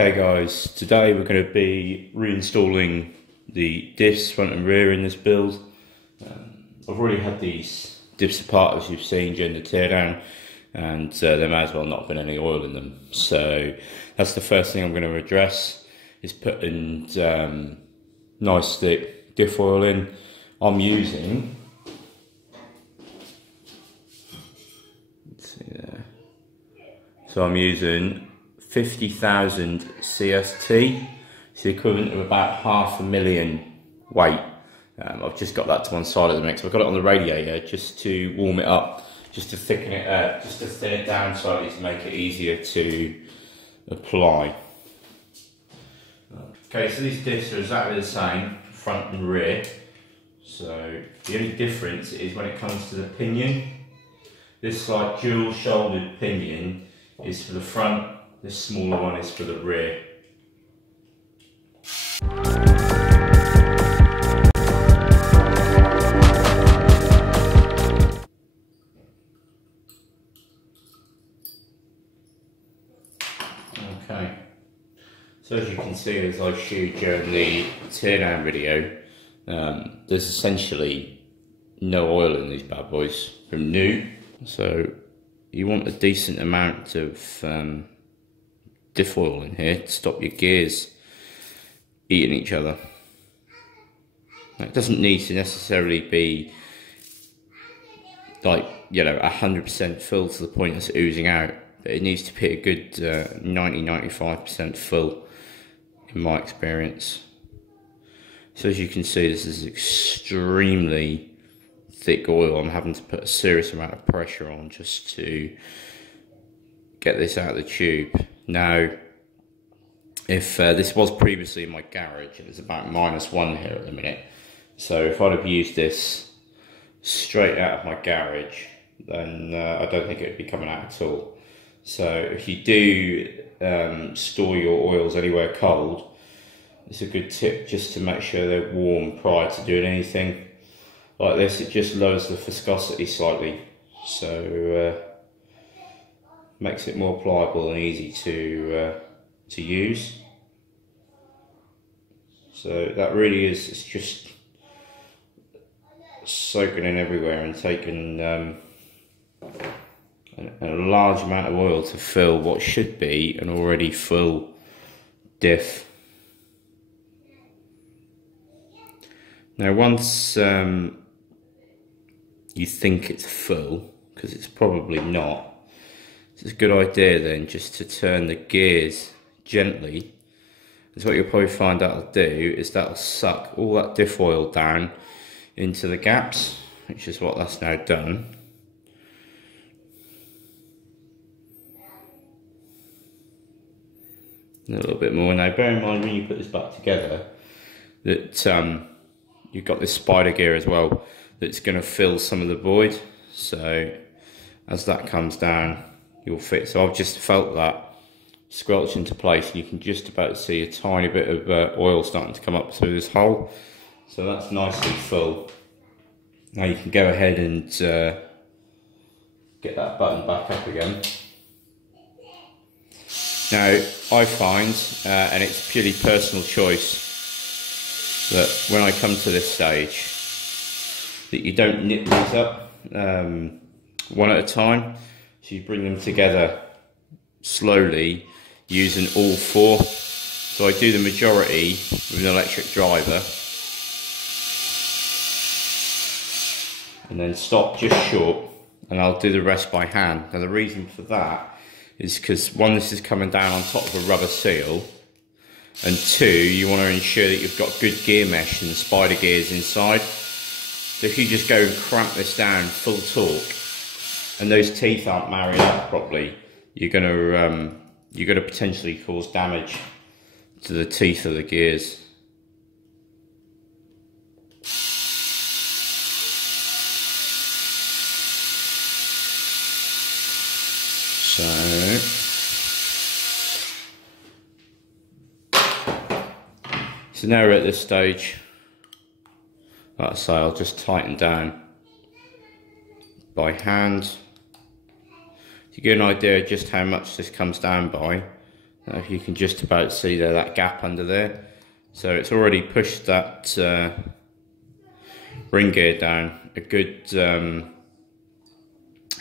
Okay guys, today we're going to be reinstalling the diffs front and rear in this build. I've already had these diffs apart, as you've seen, during the teardown, and there may as well not have been any oil in them. So that's the first thing I'm going to address, is putting nice thick diff oil in. I'm using, let's see there, so I'm using 50,000 CST. It's the equivalent of about 500,000 weight. I've just got that to one side of the mix. I've got it on the radiator just to warm it up, just to thicken it, just to thin it down slightly to make it easier to apply. Okay, so these diffs are exactly the same, front and rear. So the only difference is when it comes to the pinion. This like dual shouldered pinion is for the front. This smaller one is for the rear. Okay, so as you can see, as I showed during the teardown video, there's essentially no oil in these bad boys from new. So you want a decent amount of diff oil in here to stop your gears eating each other. Now, it doesn't need to necessarily be like, you know, 100% full to the point it's oozing out, but it needs to be a good 90-95% full in my experience. So as you can see, this is extremely thick oil. I'm having to put a serious amount of pressure on just to get this out of the tube. Now, if this was previously in my garage, it was about -1 here at the minute. So if I'd have used this straight out of my garage, then I don't think it would be coming out at all. So if you do store your oils anywhere cold, it's a good tip just to make sure they're warm prior to doing anything like this. It just lowers the viscosity slightly, so makes it more pliable and easy to use. So that really is, it's just soaking in everywhere and taking a large amount of oil to fill what should be an already full diff. Now once you think it's full, because it's probably not, it's a good idea then just to turn the gears gently. And so what you'll probably find that'll do is that'll suck all that diff oil down into the gaps, which is what that's now done. A little bit more. Now bear in mind when you put this back together that you've got this spider gear as well that's going to fill some of the void. So as that comes down, you'll fit. So I've just felt that squelch into place, and you can just about see a tiny bit of oil starting to come up through this hole. So that's nicely full. Now you can go ahead and get that button back up again. Now I find, and it's purely personal choice, that when I come to this stage, that you don't nip these up one at a time. So you bring them together slowly using all four. So I do the majority with an electric driver and then stop just short, and I'll do the rest by hand. Now the reason for that is because one, this is coming down on top of a rubber seal, and two, you want to ensure that you've got good gear mesh and spider gears inside. So if you just go and cramp this down full torque and those teeth aren't married up properly, you're going to potentially cause damage to the teeth of the gears. So now we're at this stage. Like I say, I'll just tighten down by hand to get an idea of just how much this comes down by. You can just about see there, that gap under there. So it's already pushed that ring gear down a good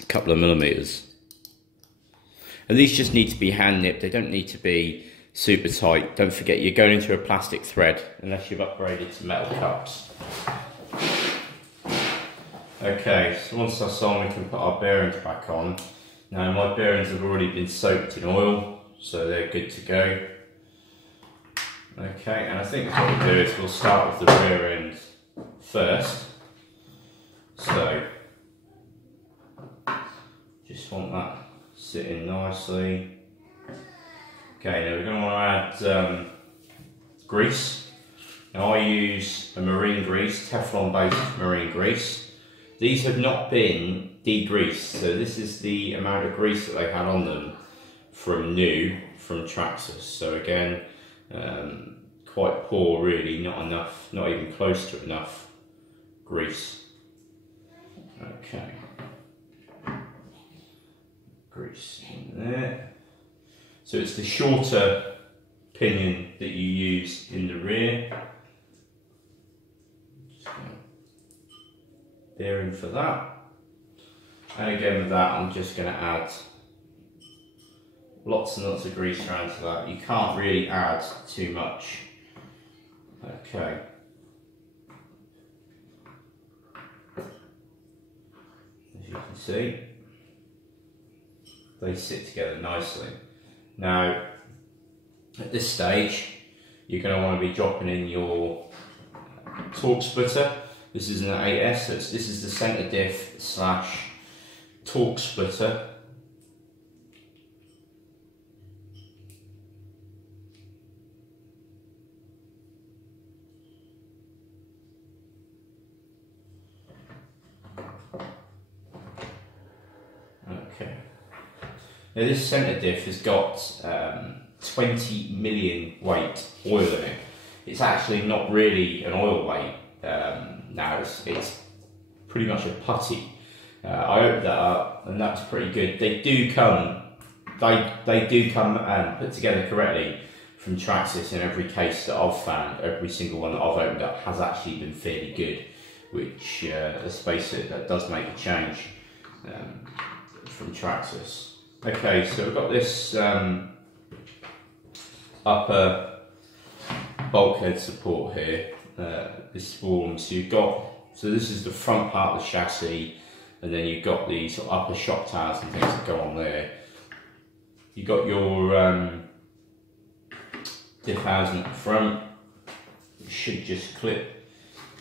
couple of millimeters. And these just need to be hand nipped, they don't need to be super tight. Don't forget you're going into a plastic thread unless you've upgraded to metal cups. Okay, so once that's on, we can put our bearings back on. Now my bearings have already been soaked in oil, so they're good to go. Okay, and I think what we'll do is we'll start with the rear end first. So, just want that sitting nicely. Okay, now we're going to want to add grease. Now I use a marine grease, Teflon based marine grease. These have not been degreased, so this is the amount of grease that they had on them from new, from Traxxas. So again, quite poor really, not enough, not even close to enough grease. Okay, grease in there. So it's the shorter pinion that you use in the rear. Bearing for that, and again with that I'm just going to add lots and lots of grease around to that. You can't really add too much. Okay, as you can see, they sit together nicely. Now at this stage you're going to want to be dropping in your torque splitter. This is an 8S, so this is the centre diff slash torque splitter. Okay. Now this centre diff has got 20 million weight oil in it. It's actually not really an oil weight. Now it's pretty much a putty. I opened that up and that's pretty good. They do come and put together correctly from Traxxas in every case that I've found. Every single one that I've opened up has actually been fairly good, which let's face it, that does make a change from Traxxas. Okay, so we've got this upper bulkhead support here. This form, so this is the front part of the chassis, and then you've got the sort of upper shock towers and things that go on there. You've got your diff housing at the front. It should just clip,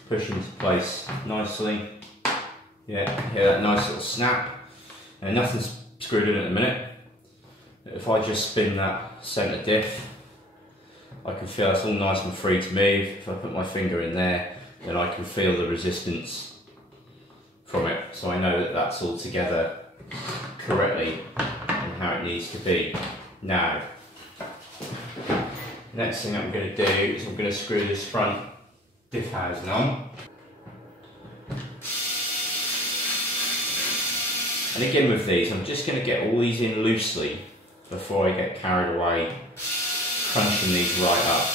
push into place nicely. Yeah, hear that nice little snap. And nothing's screwed in at the minute. If I just spin that centre diff, I can feel it's all nice and free to move. If I put my finger in there, then I can feel the resistance from it. So I know that that's all together correctly and how it needs to be. Now, next thing I'm going to do is I'm going to screw this front diff housing on. And again with these, I'm just going to get all these in loosely before I get carried away crunching these right up.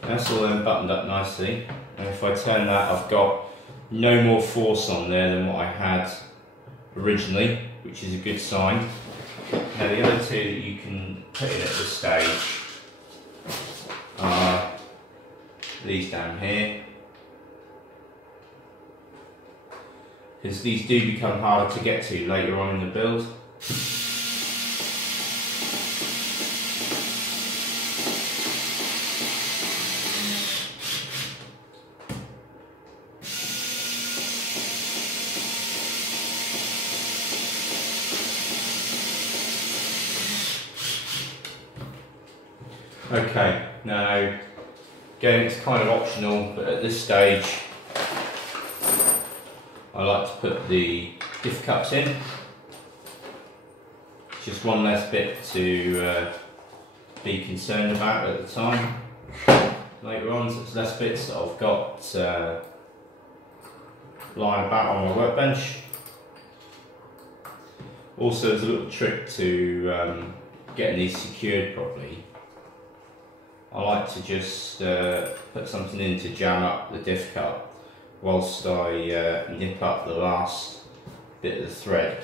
That's all then buttoned up nicely, and if I turn that, I've got no more force on there than what I had originally, which is a good sign. Now the other two that you can put in at this stage are these down here, because these do become harder to get to later on in the build. Okay, now again it's kind of optional, but at this stage I like to put the diff cups in. Just one less bit to be concerned about at the time. Later on, so it's less bits that I've got lying about on my workbench. Also, there's a little trick to getting these secured properly. I like to just put something in to jam up the diff cup whilst I nip up the last bit of the thread.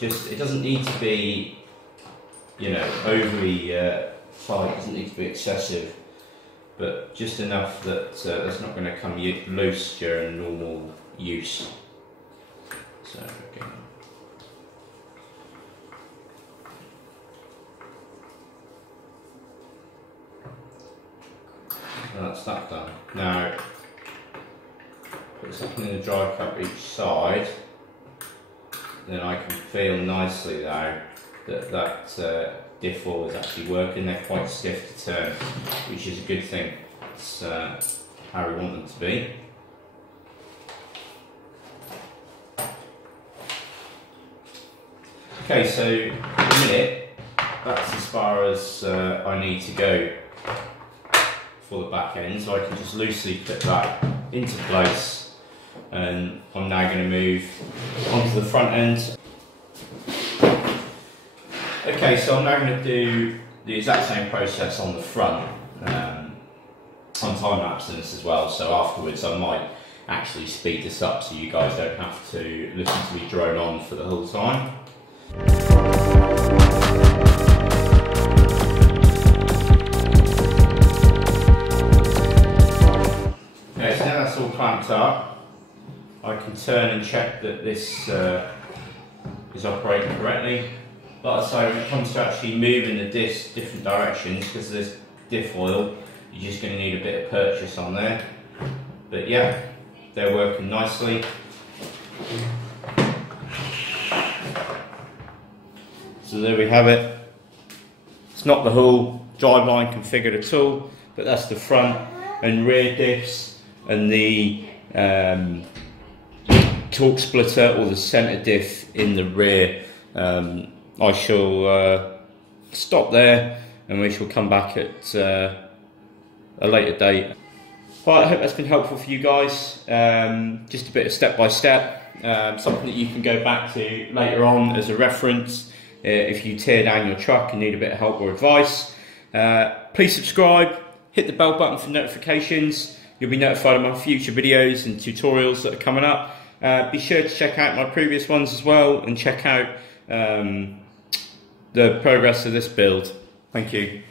It doesn't need to be, you know, overly tight, it doesn't need to be excessive, but just enough that that's not going to come loose during normal use. So again. That's that done. Now, put something in the dry cup each side, then I can feel nicely now that diff oil is actually working. They're quite stiff to turn, which is a good thing. It's how we want them to be. Okay, so in a minute, that's as far as I need to go for the back end, so I can just loosely put that into place, and I'm now going to move onto the front end. Okay, so I'm now going to do the exact same process on the front. I'm time-lapsing this as well, so afterwards I might actually speed this up so you guys don't have to listen to me drone on for the whole time. Okay, so now that's all clamped up, I can turn and check that this is operating correctly. Like I say, when it comes to actually moving the diffs different directions, because there's diff oil, you're just going to need a bit of purchase on there. But yeah, they're working nicely. So there we have it. It's not the whole driveline configured at all, but that's the front and rear diffs, and the torque splitter or the centre diff in the rear. I shall stop there and we shall come back at a later date. Right, I hope that's been helpful for you guys. Just a bit of step by step, something that you can go back to later on as a reference if you tear down your truck and need a bit of help or advice. Please subscribe, hit the bell button for notifications. You'll be notified of my future videos and tutorials that are coming up. Be sure to check out my previous ones as well, and check out the progress of this build. Thank you.